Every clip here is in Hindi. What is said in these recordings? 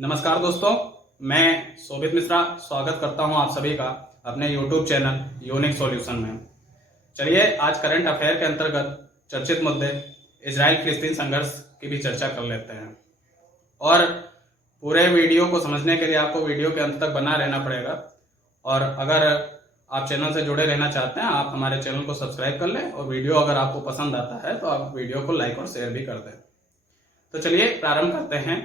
नमस्कार दोस्तों, मैं शोभित मिश्रा स्वागत करता हूं आप सभी का अपने YouTube चैनल यूनिक सॉल्यूशन में। चलिए आज करंट अफेयर के अंतर्गत चर्चित मुद्दे इजराइल फिलिस्तीन संघर्ष की भी चर्चा कर लेते हैं। और पूरे वीडियो को समझने के लिए आपको वीडियो के अंत तक बना रहना पड़ेगा। और अगर आप चैनल से जुड़े रहना चाहते हैं, आप हमारे चैनल को सब्सक्राइब कर लें और वीडियो अगर आपको पसंद आता है तो आप वीडियो को लाइक और शेयर भी कर दें। तो चलिए प्रारंभ करते हैं।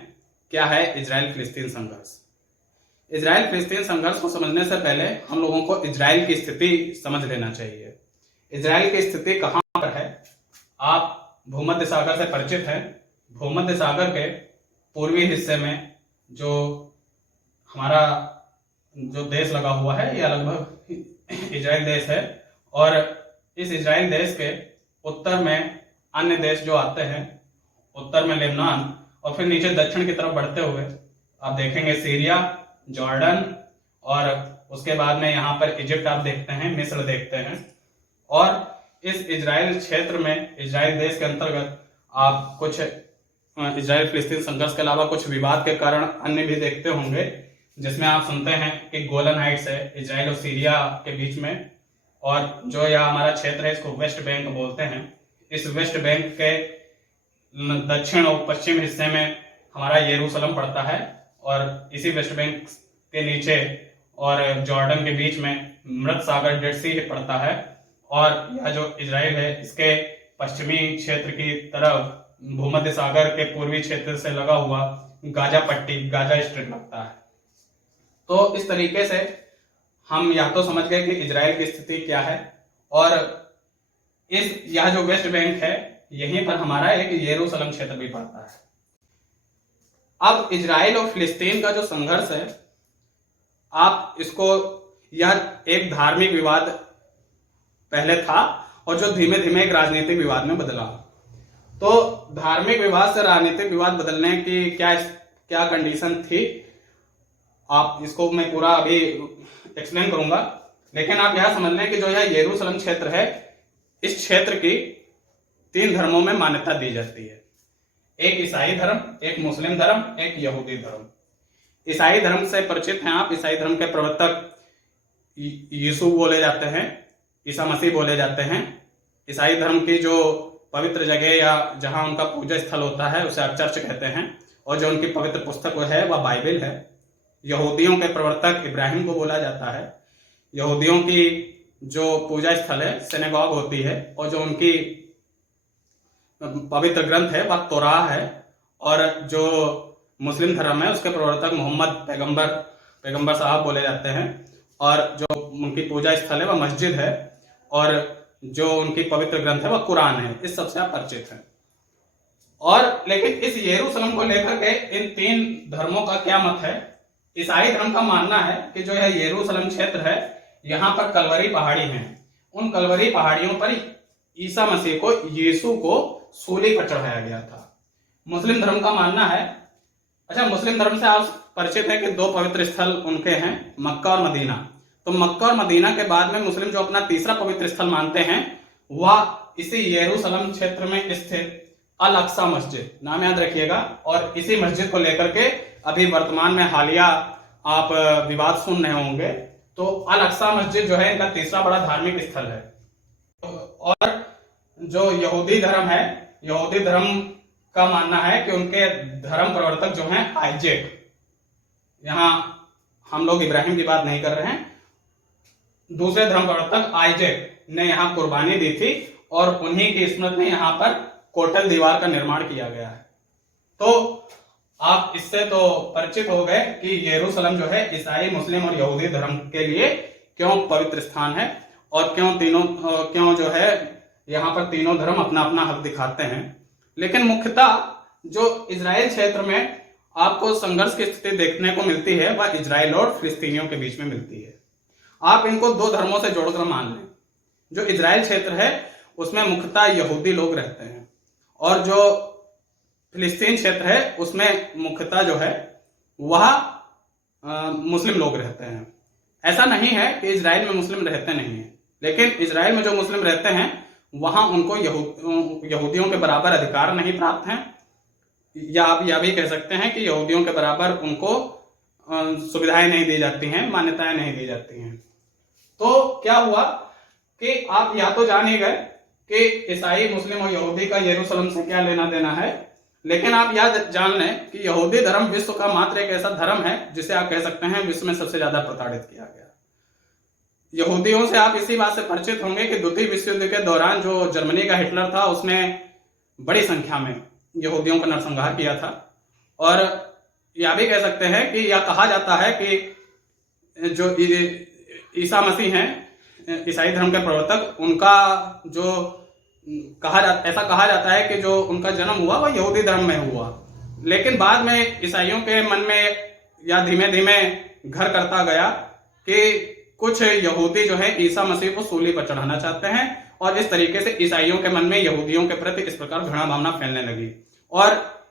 क्या है इजराइल फिलिस्तीन संघर्ष? इजराइल फिलिस्तीन संघर्ष को समझने से पहले हम लोगों को इजराइल की स्थिति समझ लेना चाहिए। इजराइल की स्थिति कहां पर है? आप भूमध्य सागर से परिचित हैं। भूमध्य सागर के पूर्वी हिस्से में जो हमारा जो देश लगा हुआ है, यह लगभग इजराइल देश है। और इस इजराइल देश के उत्तर में अन्य देश जो आते हैं, उत्तर में लेबनान, और फिर नीचे दक्षिण की तरफ बढ़ते हुए आप देखेंगे सीरिया, जॉर्डन, और उसके बाद में यहाँ पर इजिप्ट आप देखते हैं, मिस्र देखते हैं। और इस इजराइल क्षेत्र में, इजराइल देश के अंतर्गत आप कुछ इजराइल फिलिस्तीन संघर्ष के अलावा कुछ विवाद के कारण अन्य भी देखते होंगे, जिसमें आप सुनते हैं कि गोलन हाइट्स है इजराइल और सीरिया के बीच में, और जो यह हमारा क्षेत्र है इसको वेस्ट बैंक बोलते हैं। इस वेस्ट बैंक के दक्षिण और पश्चिम हिस्से में हमारा यरूशलेम पड़ता है, और इसी वेस्ट बैंक के नीचे और जॉर्डन के बीच में मृत सागर डेड सी पड़ता है। और यह जो इजराइल है इसके पश्चिमी क्षेत्र की तरफ भूमध्य सागर के पूर्वी क्षेत्र से लगा हुआ गाजा पट्टी, गाजा स्ट्रिप लगता है। तो इस तरीके से हम यह तो समझ गए कि इजराइल की स्थिति क्या है। और यह जो वेस्ट बैंक है, यहीं पर हमारा एक यरूशलेम क्षेत्र भी पड़ता है। अब इजराइल और फिलिस्तीन का जो संघर्ष है, आप इसको, यह एक धार्मिक विवाद पहले था और जो धीमे धीमे एक राजनीतिक विवाद में बदला। तो धार्मिक विवाद से राजनीतिक विवाद बदलने की क्या कंडीशन थी, आप इसको मैं पूरा अभी एक्सप्लेन करूंगा। लेकिन आप यह समझ लें कि जो यह यरूशलेम क्षेत्र है, इस क्षेत्र की 3 धर्मों में मान्यता दी जाती है। एक ईसाई धर्म, एक मुस्लिम धर्म, एक यहूदी धर्म। ईसाई धर्म से परिचित हैं आप। ईसाई धर्म के प्रवर्तक यीशु बोले जाते हैं, ईसा मसीह बोले जाते हैं। ईसाई धर्म की जो पवित्र जगह या जहां उनका पूजा स्थल होता है उसे आप चर्च कहते हैं, और जो उनकी पवित्र पुस्तक है वह बाइबल है। यहूदियों के प्रवर्तक इब्राहिम को बोला जाता है। यहूदियों की जो पूजा स्थल है सिनेगॉग होती है, और जो उनकी पवित्र ग्रंथ है वह तोराह है। और जो मुस्लिम धर्म है उसके प्रवर्तक मोहम्मद पैगंबर साहब बोले जाते हैं, और जो उनकी पूजा स्थल है वह मस्जिद है, और जो उनकी पवित्र ग्रंथ है वह कुरान है। इस सबसे आप परिचित हैं। और लेकिन इस यरूशलेम को लेकर के इन 3 धर्मों का क्या मत है? ईसाई धर्म का मानना है कि जो यह यरूशलेम क्षेत्र है, यहाँ पर कलवरी पहाड़ी है। उन कलवरी पहाड़ियों पर ईसा मसीह को, यीशु को सूली पर चढ़ाया गया था। मुस्लिम धर्म का मानना है, अच्छा मुस्लिम धर्म से आप परिचित है कि 2 पवित्र स्थल उनके हैं, मक्का और मदीना। तो मक्का और मदीना के बाद में मुस्लिम जो अपना तीसरा पवित्र स्थल मानते हैं वह इसी यरूशलेम क्षेत्र में स्थित अल अक्सा मस्जिद, नाम याद रखिएगा। और इसी मस्जिद को लेकर के अभी वर्तमान में हालिया आप विवाद सुन रहे होंगे। तो अल अक्सा मस्जिद जो है इनका तीसरा बड़ा धार्मिक स्थल है। और जो यहूदी धर्म है, यहूदी धर्म का मानना है कि उनके धर्म प्रवर्तक जो हैं आइजेक, यहां हम लोग इब्राहिम की बात नहीं कर रहे हैं, दूसरे धर्म प्रवर्तक आइजेक ने यहां कुर्बानी दी थी, और उन्हीं की स्मृति में यहां पर कोटल दीवार का निर्माण किया गया है। तो आप इससे तो परिचित हो गए कि यरूशलेम जो है ईसाई, मुस्लिम और यहूदी धर्म के लिए क्यों पवित्र स्थान है, और क्यों जो है यहाँ पर तीनों धर्म अपना अपना हक दिखाते हैं। लेकिन मुख्यतः जो इजराइल क्षेत्र में आपको संघर्ष की स्थिति देखने को मिलती है वह इजराइल और फिलिस्तीनियों के बीच में मिलती है। आप इनको 2 धर्मों से जोड़कर मान लें। जो इजराइल क्षेत्र है उसमें मुख्यतः यहूदी लोग रहते हैं, और जो फिलिस्तीन क्षेत्र है उसमें मुख्यतः जो है वह मुस्लिम लोग रहते हैं। ऐसा नहीं है कि इजराइल में मुस्लिम रहते नहीं है, लेकिन इजराइल में जो मुस्लिम रहते हैं वहां उनको यहूदियों के बराबर अधिकार नहीं प्राप्त हैं। या आप यह भी कह सकते हैं कि यहूदियों के बराबर उनको सुविधाएं नहीं दी जाती हैं, मान्यताएं नहीं दी जाती हैं। तो क्या हुआ कि आप या तो जान ही गए कि ईसाई, मुस्लिम और यहूदी का यरूशलेम से क्या लेना देना है, लेकिन आप यह जान लें कि यहूदी धर्म विश्व का मात्र एक ऐसा धर्म है जिसे आप कह सकते हैं विश्व में सबसे ज्यादा प्रताड़ित किया गया। यहूदियों से आप इसी बात से परिचित होंगे कि द्वितीय विश्व युद्ध के दौरान जो जर्मनी का हिटलर था उसने बड़ी संख्या में यहूदियों का नरसंहार किया था। और यह भी कह सकते हैं कि यह कहा जाता है कि जो ईसा मसीह हैं, ईसाई धर्म के प्रवर्तक, उनका जो ऐसा कहा जाता है कि जो उनका जन्म हुआ वह यहूदी धर्म में हुआ, लेकिन बाद में ईसाइयों के मन में या धीमे धीमे घर करता गया कि कुछ यहूदी जो है ईसा मसीह को सूली पर चढ़ाना चाहते हैं, और इस तरीके से ईसाइयों के मन में यहूदियों के प्रति इस प्रकार घृणा भावना फैलने लगी। और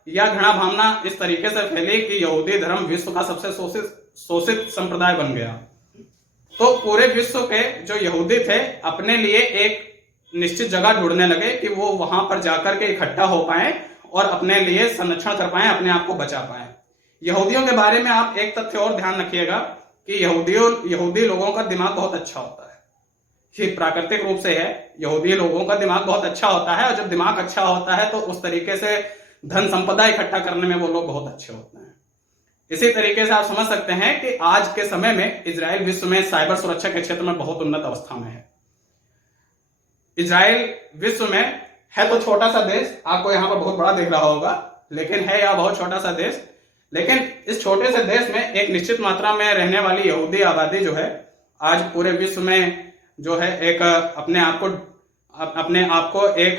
यह घृणा भावना इस तरीके से फैली कि यहूदी धर्म विश्व का सबसे शोषित संप्रदाय बन गया। तो पूरे विश्व के जो यहूदी थे अपने लिए एक निश्चित जगह ढूंढने लगे कि वो वहां पर जाकर के इकट्ठा हो पाए और अपने लिए संरक्षण कर पाए, अपने आप को बचा पाए। यहूदियों के बारे में आप एक तथ्य और ध्यान रखिएगा कि यहूदी लोगों का दिमाग बहुत अच्छा होता है। ये प्राकृतिक रूप से है, यहूदी लोगों का दिमाग बहुत अच्छा होता है, और जब दिमाग अच्छा होता है तो उस तरीके से धन संपदा इकट्ठा करने में वो लोग बहुत अच्छे होते हैं। इसी तरीके से आप समझ सकते हैं कि आज के समय में इजराइल विश्व में साइबर सुरक्षा के क्षेत्र में बहुत उन्नत अवस्था में है। इजराइल विश्व में है तो छोटा सा देश, आपको यहां पर बहुत बड़ा दिख रहा होगा, लेकिन है यह बहुत छोटा सा देश। लेकिन इस छोटे से देश में एक निश्चित मात्रा में रहने वाली यहूदी आबादी जो है आज पूरे विश्व में जो है एक अपने आप को एक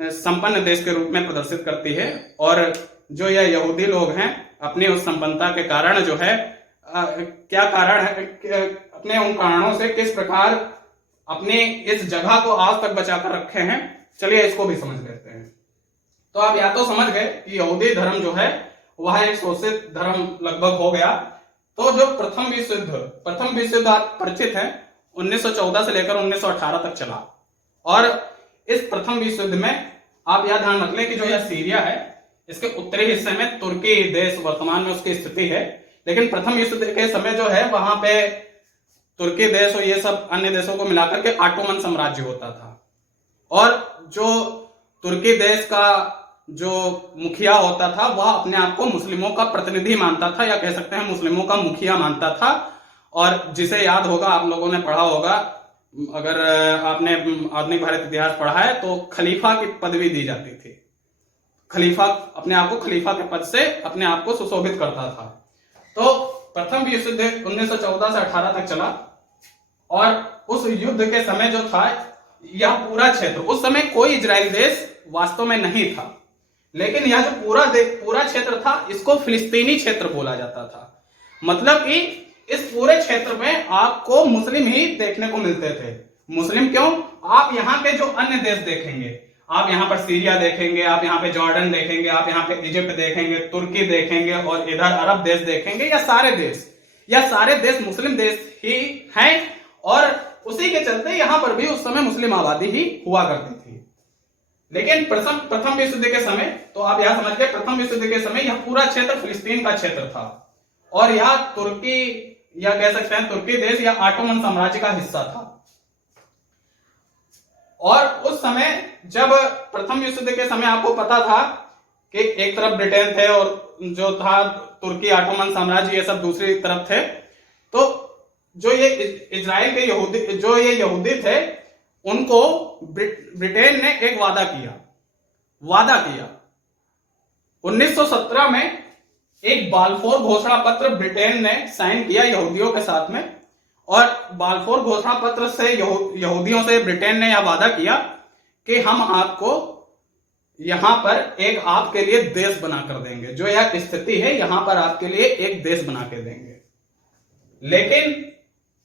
संपन्न देश के रूप में प्रदर्शित करती है। और जो यह यहूदी लोग हैं अपनी उस संपन्नता के कारण जो है क्या कारण है, अपने उन कारणों से किस प्रकार अपनी इस जगह को आज तक बचाकर रखे हैं, चलिए इसको भी समझ लेते हैं। तो आप या तो समझ गए कि यहूदी धर्म जो है वह एक शोषित धर्म लगभग हो गया। तो जो प्रथम विश्व युद्ध आप परिचित हैं, 1914 से लेकर 1918 तक चला। और इस प्रथम विश्व युद्ध में आप यह ध्यान रख लें कि जो यह सीरिया है इसके उत्तरी हिस्से में तुर्की देश वर्तमान में उसकी स्थिति है, लेकिन प्रथम विश्व युद्ध के समय जो है वहां पे तुर्की देश और ये सब अन्य देशों को मिलाकर के ऑटोमन साम्राज्य होता था। और जो तुर्की देश का जो मुखिया होता था वह अपने आप को मुस्लिमों का प्रतिनिधि मानता था, या कह सकते हैं मुस्लिमों का मुखिया मानता था। और जिसे याद होगा, आप लोगों ने पढ़ा होगा, अगर आपने आधुनिक भारत इतिहास पढ़ा है तो खलीफा की पदवी दी जाती थी। खलीफा अपने आप को खलीफा के पद से अपने आप को सुशोभित करता था। तो प्रथम विश्व युद्ध 1914 से 18 तक चला, और उस युद्ध के समय जो था यह पूरा क्षेत्र, उस समय कोई इजराइल देश वास्तव में नहीं था, लेकिन यह जो पूरा क्षेत्र था इसको फिलिस्तीनी क्षेत्र बोला जाता था। मतलब कि इस पूरे क्षेत्र में आपको मुस्लिम ही देखने को मिलते थे। मुस्लिम क्यों? आप यहाँ के जो अन्य देश देखेंगे, आप यहाँ पर सीरिया देखेंगे, आप यहाँ पे जॉर्डन देखेंगे, आप यहाँ पे इजिप्ट देखेंगे, तुर्की देखेंगे, और इधर अरब देश देखेंगे, या सारे देश मुस्लिम देश ही हैं। और उसी के चलते यहाँ पर भी उस समय मुस्लिम आबादी ही हुआ करती थी। लेकिन प्रथम विश्व युद्ध के समय, तो आप यह समझ गए, प्रथम विश्व युद्ध के समय यह पूरा क्षेत्र फिलिस्तीन का क्षेत्र था, और यह तुर्की, या कह सकते हैं तुर्की देश या ऑटोमन साम्राज्य का हिस्सा था। और उस समय जब प्रथम विश्व युद्ध के समय आपको पता था कि एक तरफ ब्रिटेन थे और जो था तुर्की, ऑटोमन साम्राज्य, ये सब दूसरी तरफ थे। तो जो ये इजराइल के यहूदी थे उनको ब्रिटेन ने एक वादा किया। 1917 में एक बाल्फोर घोषणा पत्र ब्रिटेन ने साइन किया यहूदियों के साथ में, और बाल्फोर घोषणा पत्र से यहूदियों से ब्रिटेन ने यह वादा किया कि हम आपको यहां पर एक आपके लिए देश बनाकर देंगे, जो यह स्थिति है यहां पर आपके लिए एक देश बना के देंगे। लेकिन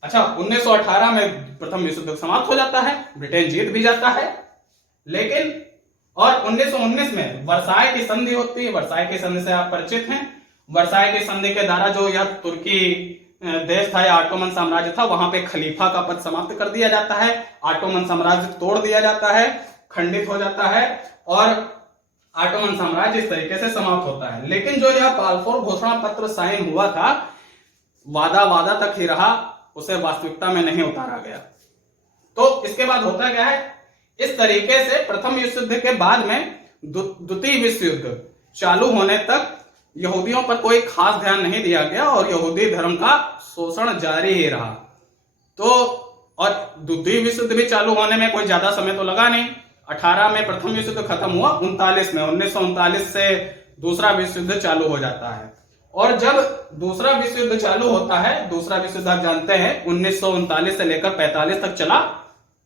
अच्छा, 1918 में प्रथम विश्व युद्ध समाप्त हो जाता है, ब्रिटेन जीत भी जाता है। लेकिन और 1919 में वर्साय की संधि होती है। वर्साय की संधि से आप परिचित हैं। वर्साय की संधि के द्वारा जो यह तुर्की देश था या ऑटोमन साम्राज्य था, वहां पे खलीफा का पद समाप्त कर दिया जाता है, ऑटोमन साम्राज्य तोड़ दिया जाता है, खंडित हो जाता है, और ऑटोमन साम्राज्य इस तरीके से समाप्त होता है। लेकिन जो यह बाल्फोर घोषणा पत्र साइन हुआ था, वादा वादा तक ही रहा, उसे वास्तविकता में नहीं उतारा गया। तो इसके बाद होता क्या है, इस तरीके से प्रथम विश्व युद्ध के बाद में द्वितीय विश्व युद्ध चालू होने तक यहूदियों पर कोई खास ध्यान नहीं दिया गया और यहूदी धर्म का शोषण जारी ही रहा। तो और द्वितीय विश्व युद्ध भी चालू होने में कोई ज्यादा समय तो लगा नहीं। 18 में प्रथम विश्व युद्ध खत्म हुआ, 39 में 1939 से दूसरा विश्व युद्ध चालू हो जाता है। और जब दूसरा विश्व युद्ध चालू होता है, दूसरा विश्व युद्ध आप जानते हैं 1939 से लेकर 45 तक चला।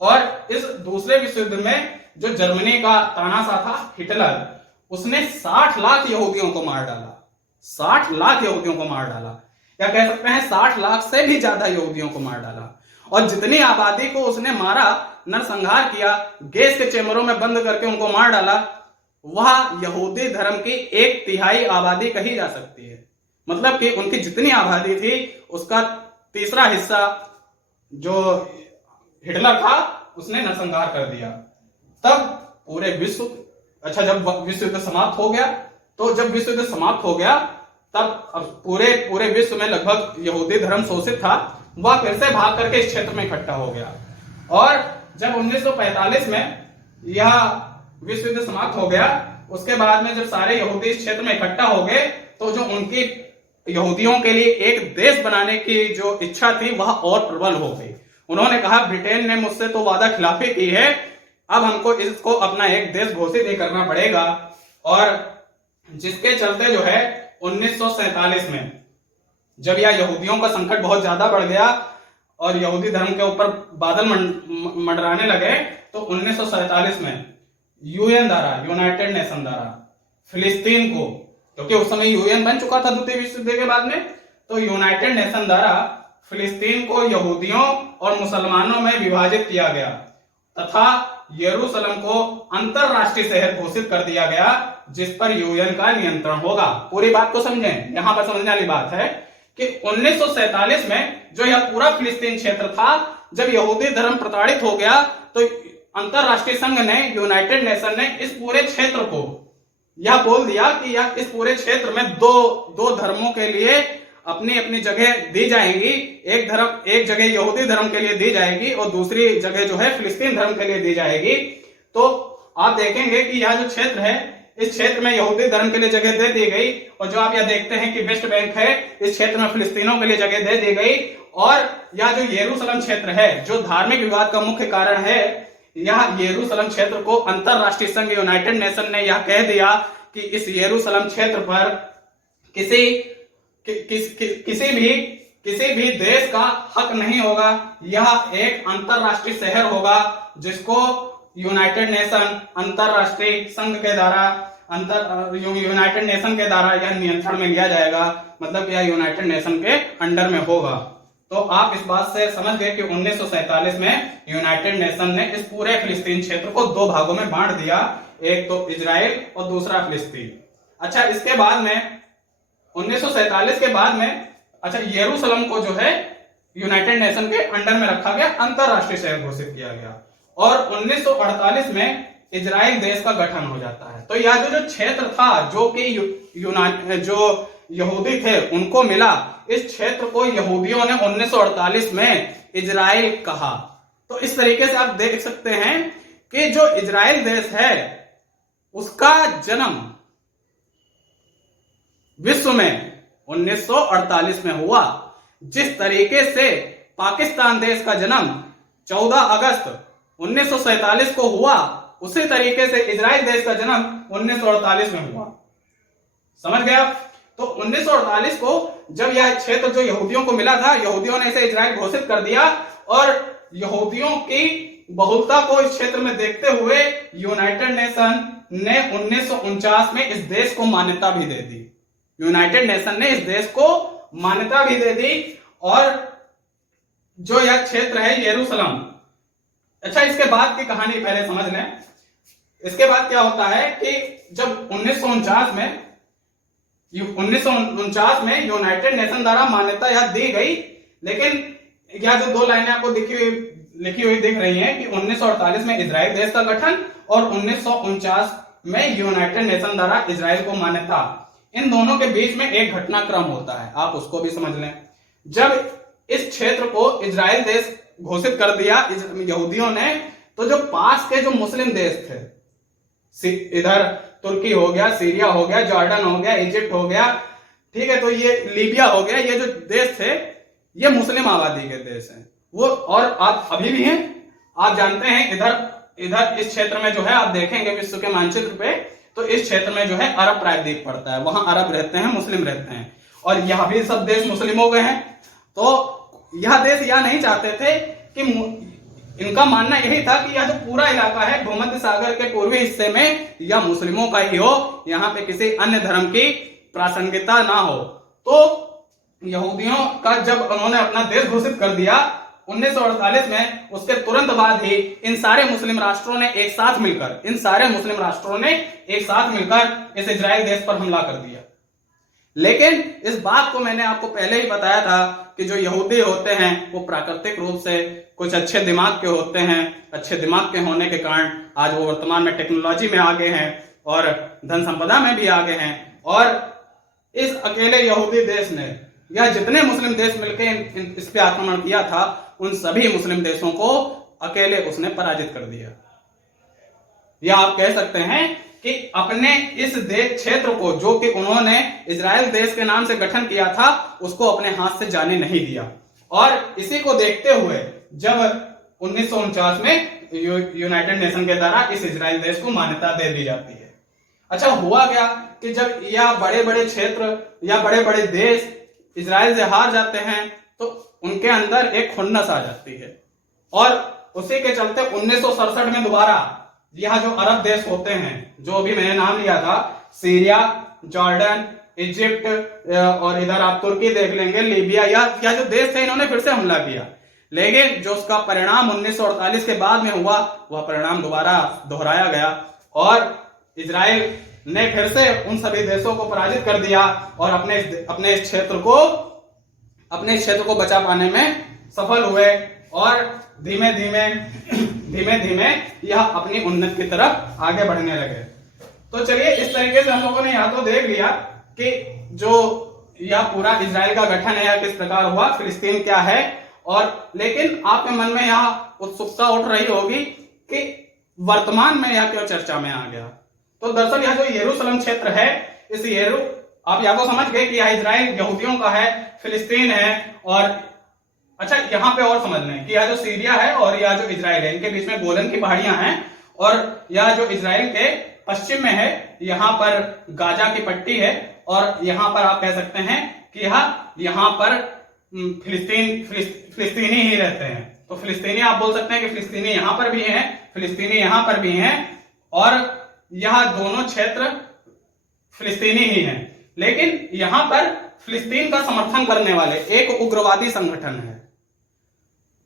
और इस दूसरे विश्व युद्ध में जो जर्मनी का तानाशाह था हिटलर, उसने 60 लाख यहूदियों को मार डाला। 60 लाख यहूदियों को मार डाला, या कह सकते हैं 60 लाख से भी ज्यादा यहूदियों को मार डाला। और जितनी आबादी को उसने मारा, नरसंहार किया, गैस के चेम्बरों में बंद करके उनको मार डाला, वह यहूदी धर्म की 1/3 आबादी कही जा सकती है। मतलब कि उनकी जितनी आबादी थी उसका तीसरा हिस्सा जो हिटलर था उसने नरसंहार कर दिया। तब पूरे विश्व, अच्छा जब विश्व युद्ध समाप्त हो गया, तो जब विश्व युद्ध समाप्त हो गया तब अब पूरे विश्व में लगभग यहूदी धर्म शोषित था, वह फिर से भाग करके इस क्षेत्र में इकट्ठा हो गया। और जब 1945 में यह विश्व युद्ध समाप्त हो गया, उसके बाद में जब सारे यहूदी इस क्षेत्र में इकट्ठा हो गए, तो जो उनकी यहूदियों के लिए एक देश बनाने की जो इच्छा थी वह और प्रबल हो गई। उन्होंने कहा, ब्रिटेन ने मुझसे तो वादा खिलाफी की है, अब हमको इसको अपना एक देश घोषित ही करना पड़ेगा। और जिसके चलते जो है 1947 में जब यह यहूदियों का संकट बहुत ज्यादा बढ़ गया और यहूदी धर्म के ऊपर बादल मंडराने लगे, तो 1947 में यूएन द्वारा, यूनाइटेड नेशन द्वारा फिलिस्तीन को, क्योंकि उस समय यूएन बन चुका था द्वितीय विश्व युद्ध के बाद में, तो यूनाइटेड नेशन द्वारा फिलिस्तीन को यहूदियों और मुसलमानों में विभाजित किया गया तथा यरूशलेम को अंतरराष्ट्रीय शहर घोषित कर दिया गया, जिस पर यूएन का नियंत्रण होगा। पूरी बात को समझें, यहां पर समझने वाली बात है कि 1947 में जो यह पूरा फिलिस्तीन क्षेत्र था, जब यहूदी धर्म प्रताड़ित हो गया, तो अंतरराष्ट्रीय संघ ने, यूनाइटेड नेशन ने इस पूरे क्षेत्र को यह बोल दिया कि यह इस पूरे क्षेत्र में दो धर्मों के लिए अपनी अपनी जगह दी जाएगी। एक जगह यहूदी धर्म के लिए दी जाएगी और दूसरी जगह जो है फिलिस्तीन धर्म के लिए दी जाएगी। तो आप देखेंगे कि यह जो क्षेत्र है, इस क्षेत्र में यहूदी धर्म के लिए जगह दे दी गई, और जो आप यह देखते हैं कि वेस्ट बैंक है, इस क्षेत्र में फिलिस्तीनों के लिए जगह दे दी गई। और यह जो यरूशलेम क्षेत्र है, जो धार्मिक विवाद का मुख्य कारण है, यह यरूशलेम क्षेत्र को अंतरराष्ट्रीय संघ यूनाइटेड नेशन ने यह कह दिया कि इस यरूशलेम क्षेत्र पर किसी भी देश का हक नहीं होगा। यह एक अंतरराष्ट्रीय शहर होगा जिसको यूनाइटेड नेशन, अंतरराष्ट्रीय संघ के द्वारा, यूनाइटेड नेशन के द्वारा यह नियंत्रण में लिया जाएगा। मतलब यह यूनाइटेड नेशन के अंडर में होगा। तो आप इस बात से समझ गए कि 1947 में यूनाइटेड नेशन ने इस पूरे फिलिस्तीन क्षेत्र को 2 भागों में बांट दिया, एक तो इजराइल और दूसरा फिलिस्तीन। अच्छा, इसके बाद में 1947 के बाद में यरूशलेम को जो है यूनाइटेड नेशन के अंडर में रखा गया, अंतरराष्ट्रीय शहर घोषित किया गया। और 1948 में इजराइल देश का गठन हो जाता है। तो यह जो क्षेत्र था जो कि जो यहूदी थे उनको मिला, इस क्षेत्र को यहूदियों ने 1948 में इजराइल कहा। तो इस तरीके से आप देख सकते हैं कि जो इजराइल देश है उसका जन्म विश्व में 1948 में हुआ। जिस तरीके से पाकिस्तान देश का जन्म 14 अगस्त 1947 को हुआ, उसी तरीके से इजराइल देश का जन्म 1948 में हुआ। समझ गया? तो 1948 को जब यह क्षेत्र जो यहूदियों को मिला था, यहूदियों ने इसे इजराइल घोषित कर दिया। और यहूदियों की बहुलता को इस क्षेत्र में देखते हुए यूनाइटेड नेशन ने 1949 में इस देश को मान्यता भी दे दी। यूनाइटेड नेशन ने इस देश को मान्यता भी दे दी। और जो यह क्षेत्र है यरूशलेम, अच्छा इसके बाद की कहानी पहले समझ लें। इसके बाद क्या होता है कि जब 1949 में यूनाइटेड नेशन द्वारा मान्यता यह दी गई, लेकिन यह जो 2 लाइनें आपको लिखी हुई दिख रही हैं कि 1948 में इजराइल देश का गठन और 1949 में यूनाइटेड नेशन द्वारा इजराइल को मान्यता, इन दोनों के बीच में एक घटनाक्रम होता है, आप उसको भी समझ लें। जब इस क्षेत्र को इजराइल देश घोषित कर दिया यहूदियों ने, तो जो पास के जो मुस्लिम देश थे, इधर तुर्की हो गया, सीरिया हो गया, जॉर्डन हो गया, इजिप्ट हो गया, ठीक है, तो ये लीबिया हो गया, ये जो देश थे ये मुस्लिम आबादी के देश हैं वो, और आप अभी भी हैं। आप जानते हैं इधर इस क्षेत्र में जो है आप देखेंगे विश्व के मानचित्र पे, तो इस क्षेत्र में जो है अरब प्रायद्वीप पड़ता है, वहां अरब रहते हैं, मुस्लिम रहते हैं, और यह भी सब देश मुस्लिम हो गए हैं। तो यह देश यह नहीं चाहते थे कि, इनका मानना यही था कि यह जो पूरा इलाका है भूमध्य सागर के पूर्वी हिस्से में यह मुस्लिमों का ही हो, यहाँ पे किसी अन्य धर्म की प्रासंगिकता ना हो। तो यहूदियों का जब उन्होंने अपना देश घोषित कर दिया 1948 में, उसके तुरंत बाद ही इन सारे मुस्लिम राष्ट्रों ने एक साथ मिलकर इस इजराइल देश पर हमला कर दिया। लेकिन इस बात को मैंने आपको पहले ही बताया था कि जो यहूदी होते हैं वो प्राकृतिक रूप से कुछ अच्छे दिमाग के होते हैं, अच्छे दिमाग के होने के कारण आज वो वर्तमान में टेक्नोलॉजी में आगे हैं और धन संपदा में भी आगे हैं। और इस अकेले यहूदी देश ने या जितने मुस्लिम देश मिलकर इस पे आक्रमण किया था, उन सभी मुस्लिम देशों को अकेले उसने पराजित कर दिया। या आप कह सकते हैं कि अपने इस देश क्षेत्र को, जो कि उन्होंने इजराइल देश के नाम से गठन किया था, उसको अपने हाथ से जाने नहीं दिया। और इसी को देखते हुए जब 1949 में यूनाइटेड नेशन के द्वारा इस इजराइल देश को मान्यता दे दी जाती है। अच्छा, हुआ क्या कि जब यह बड़े बड़े क्षेत्र या बड़े बड़े देश इजराइल से हार जाते हैं, तो उनके अंदर एक खुन्नस आ जाती है, और उसी के चलते 1967 में दोबारा यह जो अरब देश होते हैं, जो अभी मैंने नाम लिया था, सीरिया, जॉर्डन, इजिप्ट, और इधर आप तुर्की देख लेंगे, लीबिया, या जो देश थे, इन्होंने फिर से हमला किया। लेकिन जो उसका परिणाम 1948 के बाद में हुआ, वह परिणाम दोबारा दोहराया गया और इजराइल ने फिर से उन सभी देशों को पराजित कर दिया और अपने इस क्षेत्र को बचा पाने में सफल हुए, और धीमे धीमे यह अपनी उन्नति की तरफ आगे बढ़ने लगे। तो चलिए, इस तरीके से हम लोगों ने यहाँ तो देख लिया कि जो यह पूरा इजराइल का गठन है यह किस प्रकार हुआ, फिलिस्तीन क्या है, और लेकिन आपके मन में यह उत्सुकता उठ रही होगी कि वर्तमान में यह क्यों चर्चा में आ गया। तो दरअसल यह जो यरूशलेम क्षेत्र है, इस आप यह तो समझ गए कि यह इजराइल यहूदियों का है, फिलिस्तीन है, और अच्छा यहाँ पे और समझ लें कि यह जो सीरिया है और यह जो इजराइल है, इनके बीच में गोलन की पहाड़ियां हैं, और यह जो इजराइल के पश्चिम में है, यहाँ पर गाजा की पट्टी है, और यहाँ पर आप कह सकते हैं कि यहाँ पर फिलिस्तीनी ही रहते हैं। तो फिलिस्तीनी आप बोल सकते हैं कि फिलिस्तीनी यहाँ पर भी हैं, फिलिस्तीनी यहाँ पर भी हैं, और यह दोनों क्षेत्र फिलिस्तीनी ही हैं। लेकिन यहां पर फिलिस्तीन का समर्थन करने वाले एक उग्रवादी संगठन है,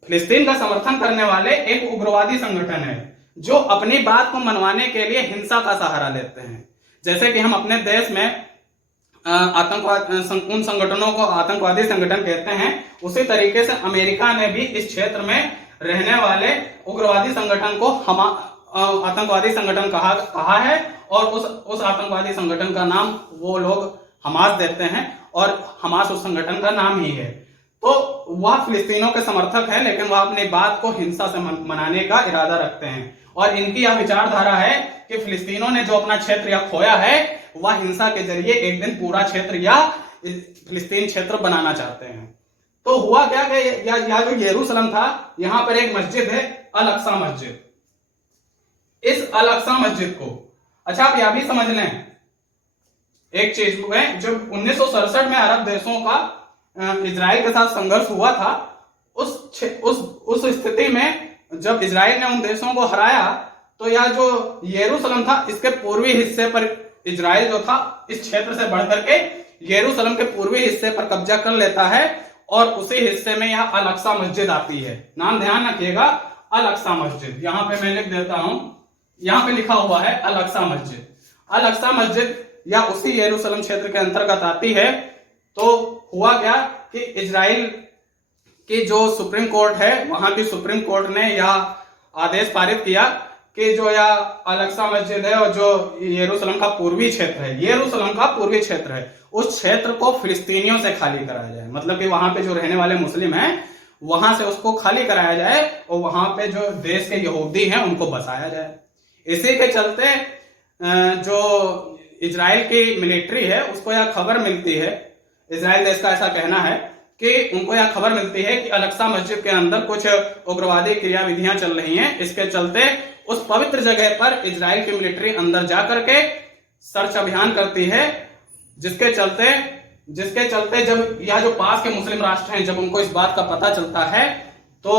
फिलिस्तीन का समर्थन करने वाले एक उग्रवादी संगठन है, जो अपनी बात को मनवाने के लिए हिंसा का सहारा लेते हैं। जैसे कि हम अपने देश में उन संगठनों को आतंकवादी संगठन कहते हैं, उसी तरीके से अमेरिका ने भी इस क्षेत्र में रहने वाले उग्रवादी संगठन को आतंकवादी संगठन कहा है, और उस आतंकवादी संगठन का नाम वो लोग हमास देते हैं, और हमास उस संगठन का नाम ही है। तो वह फिलिस्तीनों के समर्थक है, लेकिन वह अपनी बात को हिंसा से मनाने का इरादा रखते हैं, और इनकी यह विचारधारा है कि फिलिस्तीनों ने जो अपना क्षेत्र या खोया है, वह हिंसा के जरिए एक दिन पूरा क्षेत्र या फिलिस्तीन क्षेत्र बनाना चाहते हैं। तो हुआ क्या कि यह जो यरूशलेम था, यहां पर एक मस्जिद है, अल अक्सा मस्जिद। इस अल अक्सा मस्जिद को, अच्छा आप यह भी समझ लें एक चीज है, जब 1967 में अरब देशों का इजराइल के साथ संघर्ष हुआ था, उस स्थिति में जब इजराइल ने उन देशों को हराया, तो यह जो यरूशलेम था, इसके पूर्वी हिस्से पर इजराइल जो था इस क्षेत्र से बढ़कर के यरूशलेम के पूर्वी हिस्से पर कब्जा कर लेता है, और उसी हिस्से में यह अल अक्सा मस्जिद आती है। नाम ध्यान रखिएगा, अल अक्सा मस्जिद। यहां पे मैं लिख देता हूं, यहां पे लिखा हुआ है अल अक्सा मस्जिद। अल अक्सा मस्जिद या उसी यरूशलेम क्षेत्र के अंतर्गत आती है। तो हुआ क्या कि इजराइल की जो सुप्रीम कोर्ट है, वहां की सुप्रीम कोर्ट ने यह आदेश पारित किया कि जो या अल-अक्सा मस्जिद है और जो यरूशलेम का पूर्वी क्षेत्र है, यरूशलेम का पूर्वी क्षेत्र है, उस क्षेत्र को फिलिस्तीनियों से खाली कराया जाए। मतलब कि वहां पे जो रहने वाले मुस्लिम हैं वहां से उसको खाली कराया जाए और वहां पे जो देश के यहूदी हैं उनको बसाया जाए। इसी के चलते जो इजराइल की मिलिट्री है उसको यह खबर मिलती है, इजराइल देश का ऐसा कहना है कि उनको यह खबर मिलती है कि अल-अक्सा मस्जिद के अंदर कुछ उग्रवादी क्रियाविधियां चल रही हैं। इसके चलते उस पवित्र जगह पर इजराइल की मिलिट्री अंदर जाकर के सर्च अभियान करती है, जिसके चलते जब यह जो पास के मुस्लिम राष्ट्र हैं जब उनको इस बात का पता चलता है तो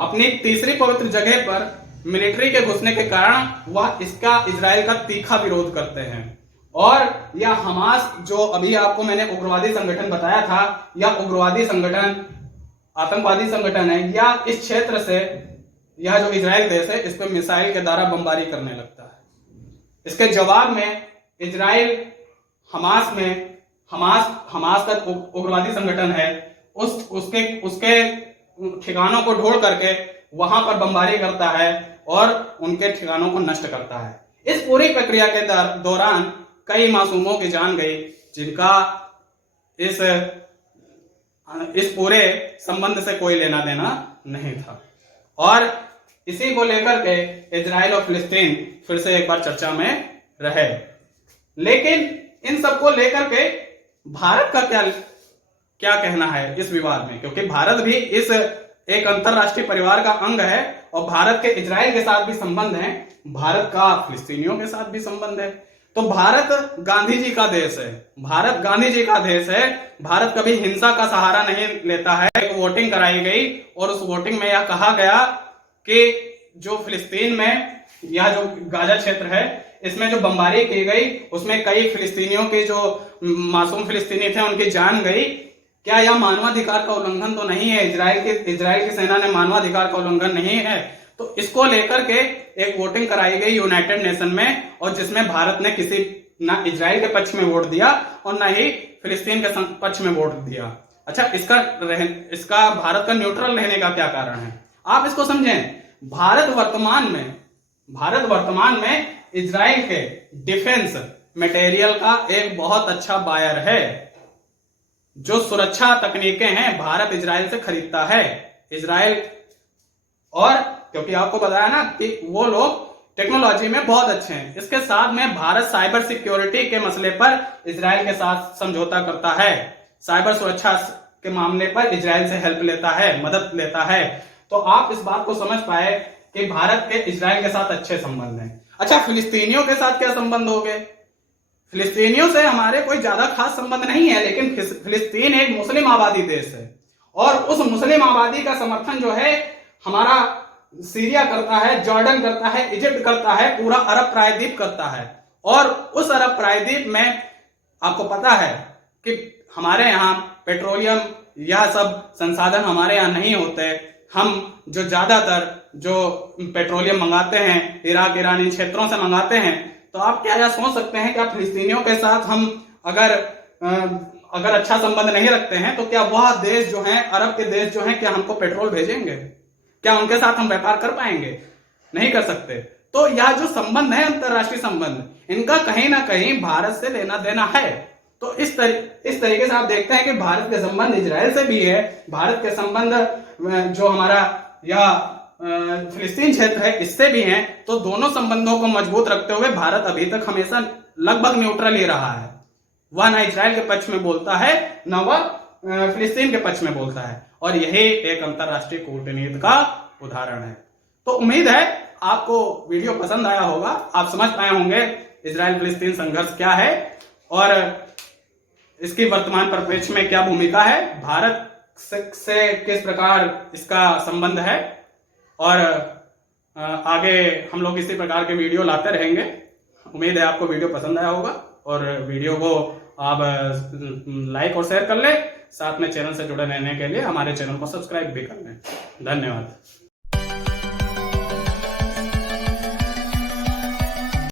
अपनी तीसरी पवित्र जगह पर मिलिट्री के घुसने के कारण वह इसका इजराइल का तीखा विरोध करते हैं। और यह हमास जो अभी आपको मैंने उग्रवादी संगठन बताया था, यह उग्रवादी संगठन आतंकवादी संगठन है, या इस क्षेत्र से यह जो इजराइल देश है इस पर मिसाइल के द्वारा बमबारी करने लगता है। इसके जवाब में इजराइल हमास का उग्रवादी संगठन है उसके ठिकानों को ढोड़ करके वहां पर बमबारी करता है और उनके ठिकानों को नष्ट करता है। इस पूरी प्रक्रिया के दौरान कई मासूमों की जान गई जिनका इस पूरे संबंध से कोई लेना देना नहीं था। और इसी को लेकर के इजराइल और फिलिस्तीन फिर से एक बार चर्चा में रहे। लेकिन इन सबको लेकर के भारत का क्या कहना है इस विवाद में, क्योंकि भारत भी इस एक अंतरराष्ट्रीय परिवार का अंग है और भारत के इजराइल के साथ भी संबंध है, भारत का फिलिस्तीनियों के साथ भी संबंध है। तो भारत गांधी जी का देश है, भारत कभी हिंसा का सहारा नहीं लेता है। एक वोटिंग कराई गई और उस वोटिंग में यह कहा गया कि जो फिलिस्तीन में यह जो गाजा क्षेत्र है इसमें जो बमबारी की गई उसमें कई फिलिस्तीनियों के जो मासूम फिलिस्तीनी थे उनकी जान गई। क्या यह मानवाधिकार का उल्लंघन तो नहीं है? इजराइल की सेना ने मानवाधिकार का उल्लंघन नहीं है? तो इसको लेकर के एक वोटिंग कराई गई यूनाइटेड नेशन में, और जिसमें भारत ने ना इजराइल के पक्ष में वोट दिया और ना ही फिलिस्तीन के पक्ष में वोट दिया। अच्छा, इसका भारत का न्यूट्रल रहने का क्या कारण है? आप इसको समझें। भारत वर्तमान में इजराइल के डिफेंस मटेरियल का एक बहुत अच्छा बायर है। जो सुरक्षा तकनीकें हैं भारत इजराइल से खरीदता है। इजराइल, और क्योंकि आपको बताया ना कि वो लोग टेक्नोलॉजी में बहुत अच्छे हैं, इसके साथ में भारत साइबर सिक्योरिटी के मसले पर इजराइल के साथ समझौता करता है। साइबर सुरक्षा के मामले पर इजराइल से हेल्प लेता है, मदद लेता है। तो आप इस बात को समझ पाए कि भारत के इजराइल के साथ अच्छे संबंध हैं। अच्छा, फिलिस्तीनियों के साथ क्या संबंध हो गए? फिलिस्तीनियों से हमारे कोई ज्यादा खास संबंध नहीं है, लेकिन फिलिस्तीन एक मुस्लिम आबादी देश है और उस मुस्लिम आबादी का समर्थन जो है हमारा सीरिया करता है, जॉर्डन करता है, इजिप्ट करता है, पूरा अरब प्रायद्वीप करता है। और उस अरब प्रायद्वीप में आपको पता है कि हमारे यहाँ पेट्रोलियम यह सब संसाधन हमारे यहाँ नहीं होते। हम जो ज्यादातर जो पेट्रोलियम मंगाते हैं इराक, ईरान, इन क्षेत्रों से मंगाते हैं। तो आप क्या यह सोच सकते हैं कि फिलिस्तीनियों के साथ हम अगर अच्छा संबंध नहीं रखते हैं तो क्या वह देश जो है, अरब के देश जो है, क्या हमको पेट्रोल भेजेंगे? क्या उनके साथ हम व्यापार कर पाएंगे? नहीं कर सकते। तो यह जो संबंध है अंतरराष्ट्रीय संबंध, इनका कहीं ना कहीं भारत से लेना देना है। तो इस तरीके से आप देखते हैं कि भारत के संबंध इजराइल से भी है, भारत के संबंध जो हमारा यह फिलिस्तीन क्षेत्र है इससे भी हैं। तो दोनों संबंधों को मजबूत रखते हुए भारत अभी तक हमेशा लगभग न्यूट्रल ही रहा है। वह ना इजराइल के पक्ष में बोलता है, ना वह फिलिस्तीन के पक्ष में बोलता है। और यही एक अंतरराष्ट्रीय कूटनीति का उदाहरण है। तो उम्मीद है आपको वीडियो पसंद आया होगा, आप समझ पाए होंगे इजराइल फिलिस्तीन संघर्ष क्या है और इसकी वर्तमान परिप्रेक्ष्य में क्या भूमिका है, भारत से किस प्रकार इसका संबंध है। और आगे हम लोग इसी प्रकार के वीडियो लाते रहेंगे। उम्मीद है आपको वीडियो पसंद आया होगा और वीडियो को आप लाइक और शेयर कर लें। साथ में चैनल से जुड़े रहने के लिए हमारे चैनल को सब्सक्राइब भी कर लें। धन्यवाद।